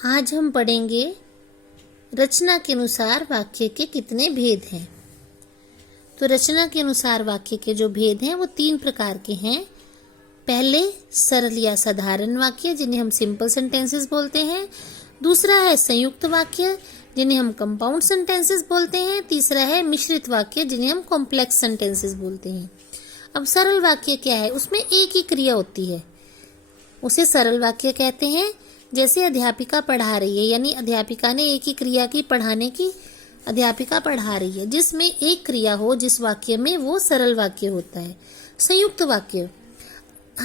आज हम पढ़ेंगे रचना के अनुसार वाक्य के कितने भेद हैं। तो रचना के अनुसार वाक्य के जो भेद हैं वो 3 प्रकार के हैं। पहले सरल या साधारण वाक्य जिन्हें हम सिंपल सेंटेंसेस बोलते हैं। दूसरा है संयुक्त वाक्य जिन्हें हम कंपाउंड सेंटेंसेस बोलते हैं। तीसरा है मिश्रित वाक्य जिन्हें हम कॉम्प्लेक्स सेंटेंसेस बोलते हैं। अब सरल वाक्य क्या है? उसमें एक ही क्रिया होती है, उसे सरल वाक्य कहते हैं। जैसे अध्यापिका पढ़ा रही है, यानी अध्यापिका ने एक ही क्रिया की, पढ़ाने की। अध्यापिका पढ़ा रही है जिसमें एक क्रिया हो, जिस वाक्य में वो सरल वाक्य होता है। संयुक्त वाक्य,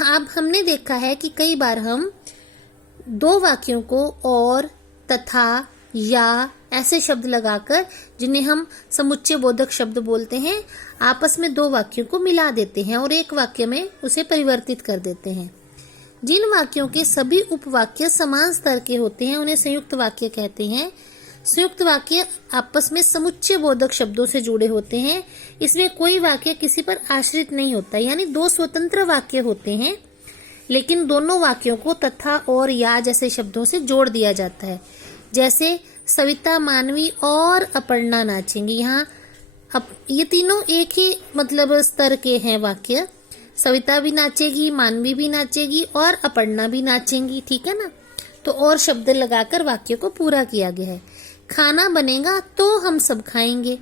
अब हमने देखा है कि कई बार हम 2 वाक्यों को और, तथा, या ऐसे शब्द लगाकर, जिन्हें हम समुच्चय बोधक शब्द बोलते हैं, आपस में 2 वाक्यों को मिला देते हैं और एक वाक्य में उसे परिवर्तित कर देते हैं। जिन वाक्यों के सभी उपवाक्य समान स्तर के होते हैं उन्हें संयुक्त वाक्य कहते हैं। संयुक्त वाक्य आपस में समुच्चय बोधक शब्दों से जुड़े होते हैं। इसमें कोई वाक्य किसी पर आश्रित नहीं होता, यानी 2 स्वतंत्र वाक्य होते हैं, लेकिन दोनों वाक्यों को तथा और या जैसे शब्दों से जोड़ दिया जाता है। जैसे सविता, मानवी और अपर्णा नाचेंगी। यहाँ अब ये तीनों एक ही मतलब स्तर के हैं वाक्य। सविता भी नाचेगी, मानवी भी नाचेगी और अपर्णा भी नाचेंगी, ठीक है ना। तो और शब्द लगाकर वाक्य को पूरा किया गया है। खाना बनेगा तो हम सब खाएंगे।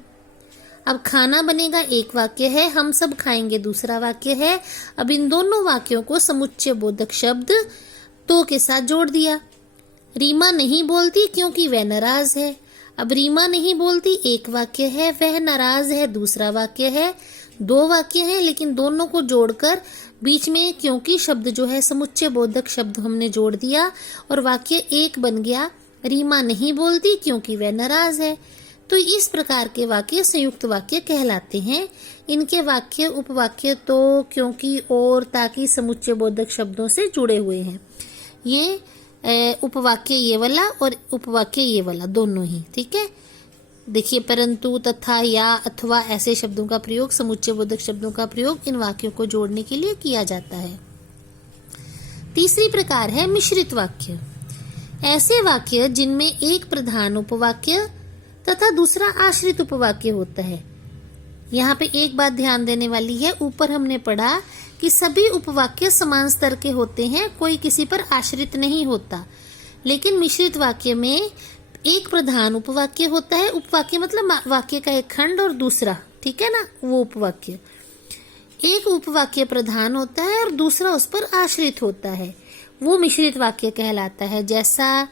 अब खाना बनेगा एक वाक्य है, हम सब खाएंगे दूसरा वाक्य है। अब इन दोनों वाक्यों को समुच्चय बोधक शब्द तो के साथ जोड़ दिया। रीमा नहीं बोलती क्योंकि वह नाराज है। अब रीमा नहीं बोलती एक वाक्य है, वह नाराज है दूसरा वाक्य है। 2 वाक्य हैं, लेकिन दोनों को जोड़कर बीच में क्योंकि शब्द जो है समुच्चय बोधक शब्द हमने जोड़ दिया और वाक्य एक बन गया। रीमा नहीं बोलती क्योंकि वह नाराज है। तो इस प्रकार के वाक्य संयुक्त वाक्य कहलाते हैं। इनके वाक्य उपवाक्य तो, क्योंकि, और, ताकि समुच्चय बोधक शब्दों से जुड़े हुए हैं। ये उपवाक्य ये वाला और उपवाक्य ये वाला दोनों ही, ठीक है। देखिए, परंतु, तथा, या, अथवा ऐसे शब्दों का प्रयोग, समुच्चय बोधक शब्दों का प्रयोग इन वाक्यों को जोड़ने के लिए किया जाता है। तीसरी प्रकार है मिश्रित वाक्य। ऐसे वाक्य जिनमें एक प्रधान उपवाक्य तथा दूसरा आश्रित उपवाक्य होता है। यहाँ पे एक बात ध्यान देने वाली है, ऊपर हमने पढ़ा कि सभी उपवाक्य समान स्तर के होते हैं, कोई किसी पर आश्रित नहीं होता। लेकिन मिश्रित वाक्य में एक प्रधान उपवाक्य होता है। उपवाक्य मतलब वाक्य का एक खंड और दूसरा, ठीक है ना, वो उपवाक्य। एक उपवाक्य प्रधान होता है और दूसरा उस पर आश्रित होता है, वो मिश्रित वाक्य कहलाता है। जैसा,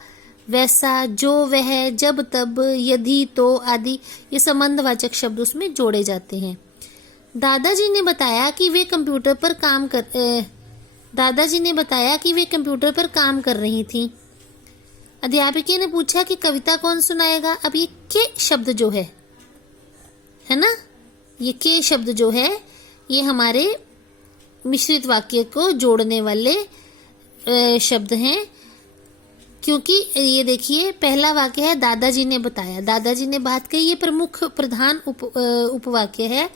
वैसा, जो, वह, जब, तब, यदि, तो आदि ये संबंधवाचक शब्द उसमें जोड़े जाते हैं। दादाजी ने बताया कि वे कंप्यूटर पर काम कर रही थी। अध्यापिका ने पूछा कि कविता कौन सुनाएगा। अब ये के शब्द जो है ना, ये के शब्द जो है ये हमारे मिश्रित वाक्य को जोड़ने वाले शब्द हैं। क्योंकि ये देखिए, पहला वाक्य है दादाजी ने बताया, दादाजी ने बात कही, ये प्रमुख प्रधान उपवाक्य है।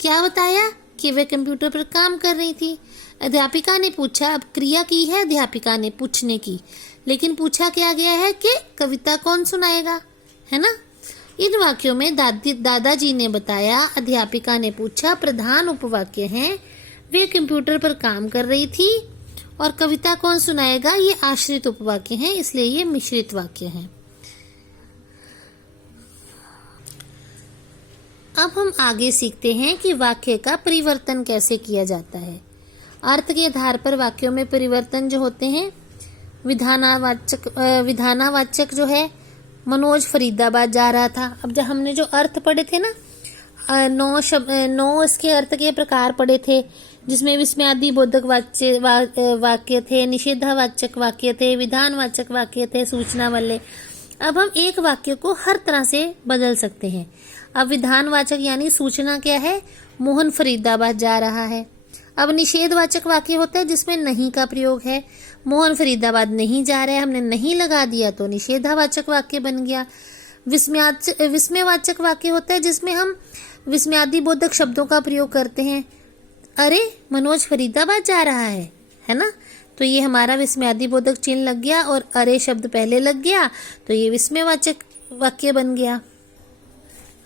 क्या बताया? कि वे कंप्यूटर पर काम कर रही थी। अध्यापिका ने पूछा, अब क्रिया की है अध्यापिका ने पूछने की, लेकिन पूछा क्या गया है कि कविता कौन सुनाएगा, है ना। इन वाक्यों में दादाजी ने बताया, अध्यापिका ने पूछा प्रधान उपवाक्य हैं, वे कंप्यूटर पर काम कर रही थी, और कविता कौन सुनाएगा ये आश्रित उपवाक्य हैं, इसलिए ये मिश्रित वाक्य हैं। अब हम आगे सीखते हैं कि वाक्य का परिवर्तन कैसे किया जाता है। अर्थ के आधार पर वाक्यों में परिवर्तन जो होते हैं, विधानावाचक जो है, मनोज फरीदाबाद जा रहा था। अब जब हमने जो अर्थ पढ़े थे ना, 9 इसके अर्थ के प्रकार पढ़े थे, जिसमें विस्मयादि बोधक वाक्य थे, निषेधावाचक वाक्य थे, विधानवाचक वाक्य थे, सूचना वाले। अब हम एक वाक्य को हर तरह से बदल सकते हैं। अब विधानवाचक यानी सूचना क्या है, मोहन फरीदाबाद जा रहा है। अब निषेधवाचक वाक्य होता है जिसमें नहीं का प्रयोग है, मोहन फरीदाबाद नहीं जा रहा है, हमने नहीं लगा दिया तो निषेधावाचक वाक्य बन गया। विस्मयवाचक वाक्य होता है जिसमें हम विस्मयादि बोधक शब्दों का प्रयोग करते हैं। अरे मनोज फरीदाबाद जा रहा है ना। तो ये हमारा विस्मयादिबोधक चिन्ह लग गया और अरे शब्द पहले लग गया, तो ये विस्मयवाचक वाक्य बन गया।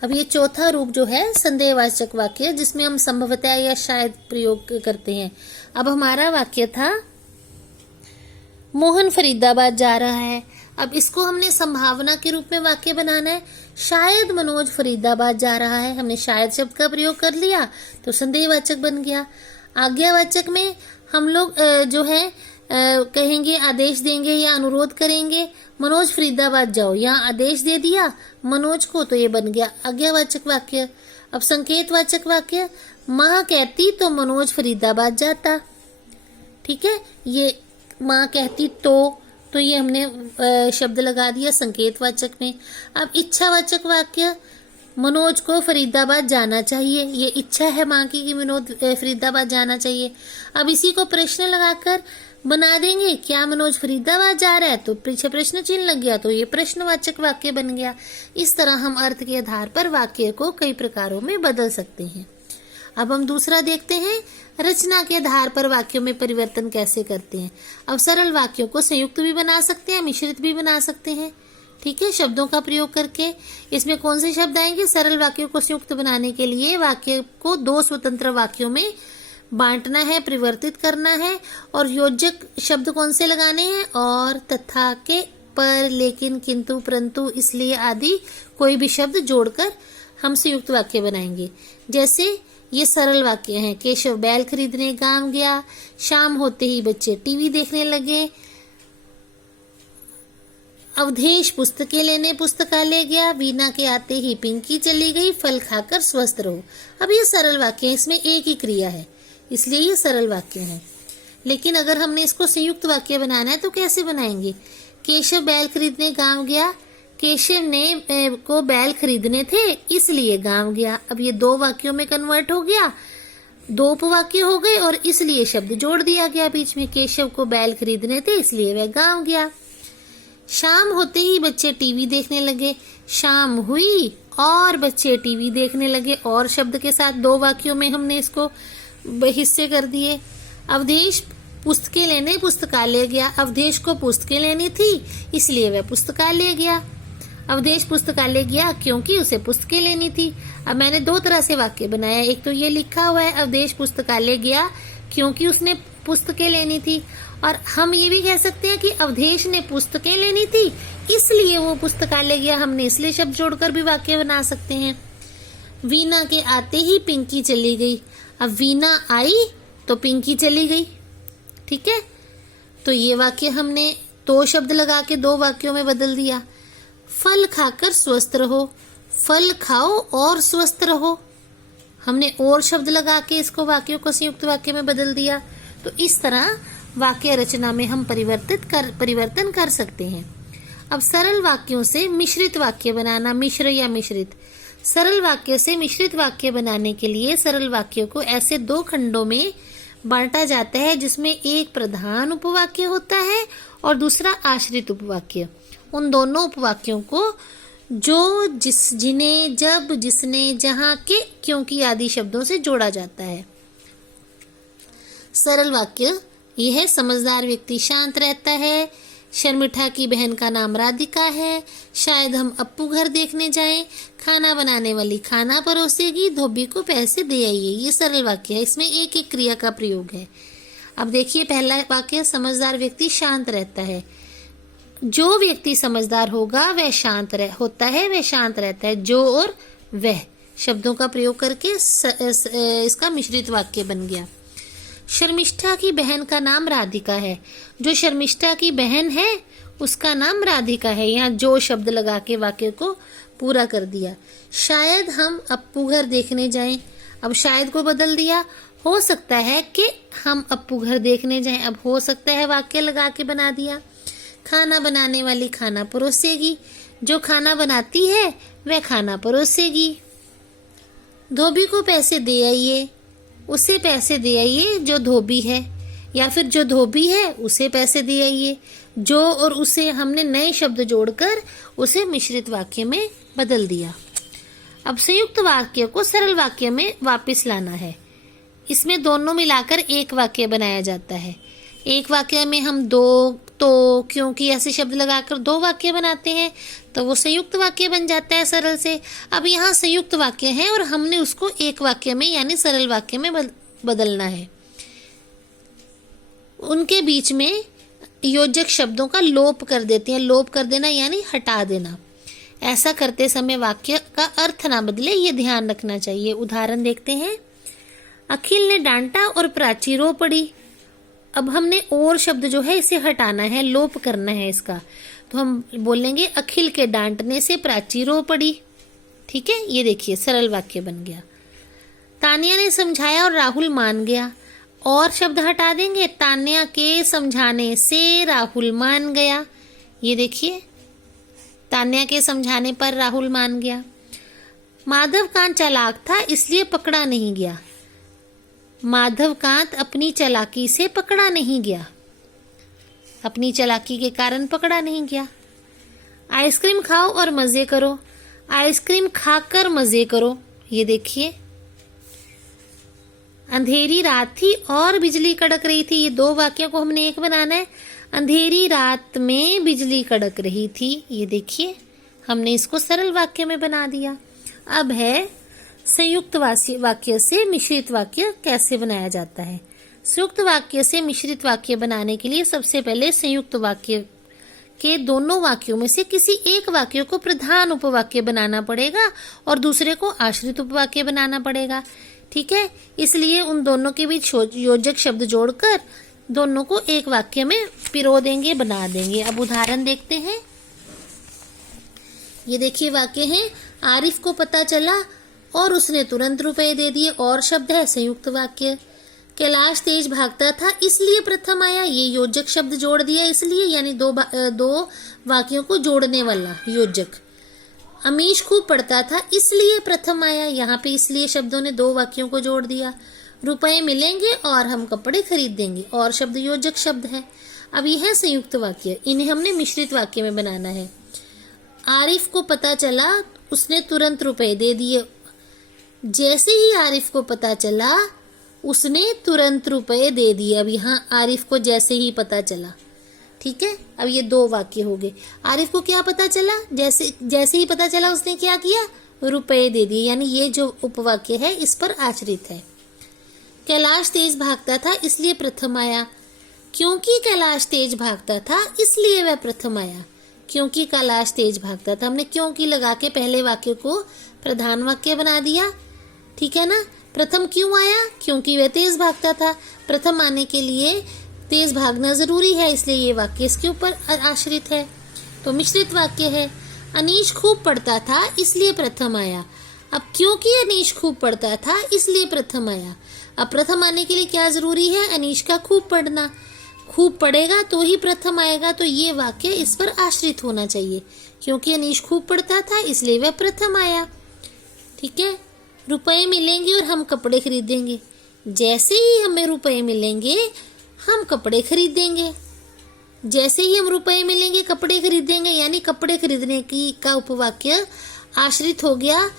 अब ये चौथा रूप जो है संदेहवाचक वाक्य, जिसमें हम संभवतः या शायद प्रयोग करते हैं। अब हमारा वाक्य था मोहन फरीदाबाद जा रहा है। अब इसको हमने संभावना के रूप में वाक्य बनाना है। शायद मनोज फरीदाबाद जा रहा है, हमने शायद शब्द का प्रयोग कर लिया तो संदेहवाचक बन गया। आज्ञावाचक में हम लोग जो है कहेंगे, आदेश देंगे या अनुरोध करेंगे, मनोज फरीदाबाद जाओ, यहाँ आदेश दे दिया मनोज को, तो ये बन गया आज्ञावाचक वाक्य। अब संकेतवाचक वाक्य, माँ कहती तो मनोज फरीदाबाद जाता। ठीक है, ये माँ कहती तो ये हमने शब्द लगा दिया संकेतवाचक में। अब इच्छावाचक वाक्य, मनोज को फरीदाबाद जाना चाहिए, ये इच्छा है माँ की कि मनोज फरीदाबाद जाना चाहिए। अब इसी को प्रश्न लगाकर बना देंगे, क्या मनोज फरीदाबाद जा रहा है, तो पीछे प्रश्न चिन्ह लग गया, तो ये प्रश्नवाचक वाक्य बन गया। इस तरह हम अर्थ के आधार पर वाक्य को कई प्रकारों में बदल सकते हैं। अब हम दूसरा देखते हैं, रचना के आधार पर वाक्यों में परिवर्तन कैसे करते हैं। अब सरल वाक्यों को संयुक्त भी बना सकते हैं, मिश्रित भी बना सकते हैं। ठीक है, शब्दों का प्रयोग करके। इसमें कौन से शब्द आएंगे? सरल वाक्यों को संयुक्त बनाने के लिए वाक्य को दो स्वतंत्र वाक्यों में बांटना है, परिवर्तित करना है, और योजक शब्द कौन से लगाने हैं? और, तथा, के, पर, लेकिन, किंतु, परंतु, इसलिए आदि कोई भी शब्द जोड़कर हम संयुक्त वाक्य बनाएंगे। जैसे ये सरल वाक्य हैं, केशव बैल खरीदने गांव गया, शाम होते ही बच्चे टीवी देखने लगे, अवधेश पुस्तकें लेने पुस्तकालय गया, वीना के आते ही पिंकी चली गई, फल खाकर स्वस्थ रहो। अब ये सरल वाक्य है, इसमें एक ही क्रिया है, इसलिए ये सरल वाक्य है। लेकिन अगर हमने इसको संयुक्त वाक्य बनाना है तो कैसे बनाएंगे? केशव बैल खरीदने गांव गया, केशव ने को बैल खरीदने थे इसलिए गांव गया। अब ये दो वाक्यों में कन्वर्ट हो गया, दो उपवाक्य हो गए और इसलिए शब्द जोड़ दिया गया बीच में। केशव को बैल खरीदने थे इसलिए वह गांव गया। शाम होते ही बच्चे टीवी देखने लगे, शाम हुई और बच्चे टीवी देखने लगे, और शब्द के साथ दो वाक्यों में हमने इसको हिस्से कर दिए। अवधेश पुस्तकें लेने पुस्तकालय गया, अवधेश को पुस्तकें लेनी थी इसलिए वह पुस्तकालय गया। अवधेश पुस्तकालय गया क्योंकि उसे पुस्तकें लेनी थी। अब मैंने दो तरह से वाक्य बनाया, एक तो ये लिखा हुआ है अवधेश पुस्तकालय गया क्योंकि उसने पुस्तकें लेनी थी, और हम ये भी कह सकते हैं कि अवधेश ने पुस्तकें लेनी थी इसलिए वो पुस्तकालय गया, हमने इसलिए शब्द जोड़कर भी वाक्य बना सकते हैं। वीना के आते ही पिंकी चली गई, अब वीना आई तो पिंकी चली गई। ठीक है, तो ये वाक्य हमने दो शब्द लगा के दो वाक्यों में बदल दिया। फल खाकर स्वस्थ रहो, फल खाओ और स्वस्थ रहो, हमने और शब्द लगा के इसको वाक्यों को संयुक्त वाक्य में बदल दिया। तो इस तरह वाक्य रचना में हम परिवर्तन कर सकते हैं। अब सरल वाक्यों से मिश्रित वाक्य बनाना, मिश्र या मिश्रित। सरल वाक्य से मिश्रित वाक्य बनाने के लिए सरल वाक्यों को ऐसे दो खंडों में बांटा जाता है जिसमें एक प्रधान उपवाक्य होता है और दूसरा आश्रित उपवाक्य। उन दोनों उपवाक्यों को जो, जिस, जिन्हें, जब, जिसने, जहां, के, क्योंकि आदि शब्दों से जोड़ा जाता है। सरल वाक्य यह है, समझदार व्यक्ति शांत रहता है, शर्मिष्ठा की बहन का नाम राधिका है, शायद हम अप्पू घर देखने जाएं, खाना बनाने वाली खाना परोसेगी, धोबी को पैसे दे आइए। ये सरल वाक्य है, इसमें एक एक क्रिया का प्रयोग है। अब देखिए पहला वाक्य, समझदार व्यक्ति शांत रहता है। जो व्यक्ति समझदार होगा वह शांत होता है, वह शांत रहता है। जो और वह शब्दों का प्रयोग करके इसका मिश्रित वाक्य बन गया। शर्मिष्ठा की बहन का नाम राधिका है, जो शर्मिष्ठा की बहन है उसका नाम राधिका है। यहाँ जो शब्द लगा के वाक्य को पूरा कर दिया। शायद हम अप्पू घर देखने जाएं, अब शायद को बदल दिया, हो सकता है कि हम अप्पू घर देखने जाएं, अब हो सकता है वाक्य लगा के बना दिया। खाना बनाने वाली खाना परोसेगी, जो खाना बनाती है वह खाना परोसेगी। धोबी को पैसे दे आइए, उसे पैसे दे आइए जो धोबी है, या फिर जो धोबी है उसे पैसे दे आइए। जो और उसे हमने नए शब्द जोड़कर उसे मिश्रित वाक्य में बदल दिया। अब संयुक्त वाक्य को सरल वाक्य में वापस लाना है। इसमें दोनों मिलाकर एक वाक्य बनाया जाता है। एक वाक्य में हम दो, तो, क्योंकि ऐसे शब्द लगाकर दो वाक्य बनाते हैं तो वो संयुक्त वाक्य बन जाता है सरल से। अब यहाँ संयुक्त वाक्य है और हमने उसको एक वाक्य में यानी सरल वाक्य में बदलना है। उनके बीच में योजक शब्दों का लोप कर देते हैं। लोप कर देना यानी हटा देना। ऐसा करते समय वाक्य का अर्थ ना बदले, ये ध्यान रखना चाहिए। उदाहरण देखते हैं। अखिल ने डांटा और प्राची रो पड़ी। अब हमने और शब्द जो है इसे हटाना है, लोप करना है इसका। तो हम बोलेंगे अखिल के डांटने से प्राची रो पड़ी। ठीक है, ये देखिए सरल वाक्य बन गया। तानिया ने समझाया और राहुल मान गया। और शब्द हटा देंगे, तान्या के समझाने से राहुल मान गया। ये देखिए, तान्या के समझाने पर राहुल मान गया। माधवकांत चालाक था इसलिए पकड़ा नहीं गया। माधवकांत अपनी चालाकी से पकड़ा नहीं गया। अपनी चालाकी के कारण पकड़ा नहीं गया। आइसक्रीम खाओ और मजे करो। आइसक्रीम खाकर मजे करो। ये देखिए, अंधेरी रात थी और बिजली कड़क रही थी। ये दो वाक्यों को हमने एक बनाना है। अंधेरी रात में बिजली कड़क रही थी। ये देखिए, हमने इसको सरल वाक्य में बना दिया। अब है संयुक्त वाक्य से मिश्रित वाक्य कैसे बनाया जाता है। संयुक्त वाक्य से मिश्रित वाक्य बनाने के लिए सबसे पहले संयुक्त वाक्य के दोनों वाक्यों में से किसी एक वाक्य को प्रधान उपवाक्य बनाना पड़ेगा और दूसरे को आश्रित उपवाक्य बनाना पड़ेगा। ठीक है, इसलिए उन दोनों के बीच योजक शब्द जोड़कर दोनों को एक वाक्य में पिरो देंगे, बना देंगे। अब उदाहरण देखते हैं। ये देखिए वाक्य है, आरिफ को पता चला और उसने तुरंत रुपए दे दिए। और शब्द है संयुक्त वाक्य। कैलाश तेज भागता था इसलिए प्रथम आया। ये योजक शब्द जोड़ दिया इसलिए, यानी दो वाक्यों को जोड़ने वाला योजक। अमीश खूब पढ़ता था इसलिए प्रथम आया। यहाँ पे इसलिए शब्दों ने दो वाक्यों को जोड़ दिया। रुपए मिलेंगे और हम कपड़े खरीद देंगे। और शब्द योजक शब्द है। अब यह है संयुक्त वाक्य। इन्हें हमने मिश्रित वाक्य में बनाना है। आरिफ को पता चला उसने तुरंत रुपए दे दिए। जैसे ही आरिफ को पता चला उसने तुरंत रुपए दे दिए। अब यहाँ आरिफ को जैसे ही पता चला। ठीक है, अब ये दो वाक्य हो गए। आरिफ को क्या पता चला, जैसे ही पता चला उसने क्या किया, रुपए दे दिए। यानी ये जो उपवाक्य है इस पर आश्रित है। कैलाश तेज भागता था इसलिए प्रथम आया। क्योंकि कैलाश तेज भागता था इसलिए वह प्रथम आया। क्योंकि कैलाश तेज भागता था, हमने क्योंकि लगा के पहले वाक्य को प्रधान वाक्य बना दिया। ठीक है ना। प्रथम क्यों आया, क्योंकि वह तेज भागता था। प्रथम आने के लिए तेज भागना जरूरी है, इसलिए ये वाक्य इसके ऊपर आश्रित है। तो मिश्रित वाक्य है। अनीश खूब पढ़ता था इसलिए प्रथम आया। अब क्योंकि अनीश खूब पढ़ता था इसलिए प्रथम आया। अब प्रथम आने के लिए क्या जरूरी है, अनीश का खूब पढ़ना। खूब पढ़ेगा तो ही प्रथम आएगा, तो ये वाक्य इस पर आश्रित होना चाहिए। क्योंकि अनीश खूब पढ़ता था इसलिए वह प्रथम आया। ठीक है। रुपए मिलेंगे और हम कपड़े खरीदेंगे। जैसे ही हमें रुपए मिलेंगे हम कपड़े खरीदेंगे। जैसे ही हम रुपए मिलेंगे कपड़े खरीदेंगे, यानी कपड़े खरीदने की का उपवाक्य आश्रित हो गया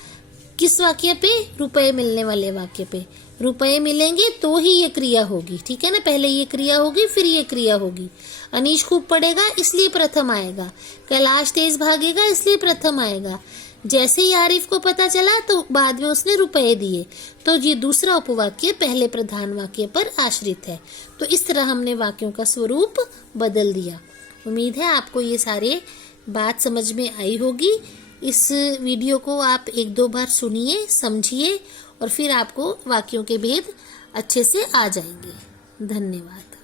किस वाक्य पे, रुपए मिलने वाले वाक्य पे। रुपए मिलेंगे तो ही ये क्रिया होगी। ठीक है ना, पहले ये क्रिया होगी फिर ये क्रिया होगी। अनीश खूब पढ़ेगा इसलिए प्रथम आएगा। कैलाश तेज भागेगा इसलिए प्रथम आएगा। जैसे ही आरिफ को पता चला तो बाद में उसने रुपए दिए, तो ये दूसरा उपवाक्य पहले प्रधान वाक्य पर आश्रित है। तो इस तरह हमने वाक्यों का स्वरूप बदल दिया। उम्मीद है आपको ये सारे बात समझ में आई होगी। इस वीडियो को आप एक दो बार सुनिए, समझिए और फिर आपको वाक्यों के भेद अच्छे से आ जाएंगे। धन्यवाद।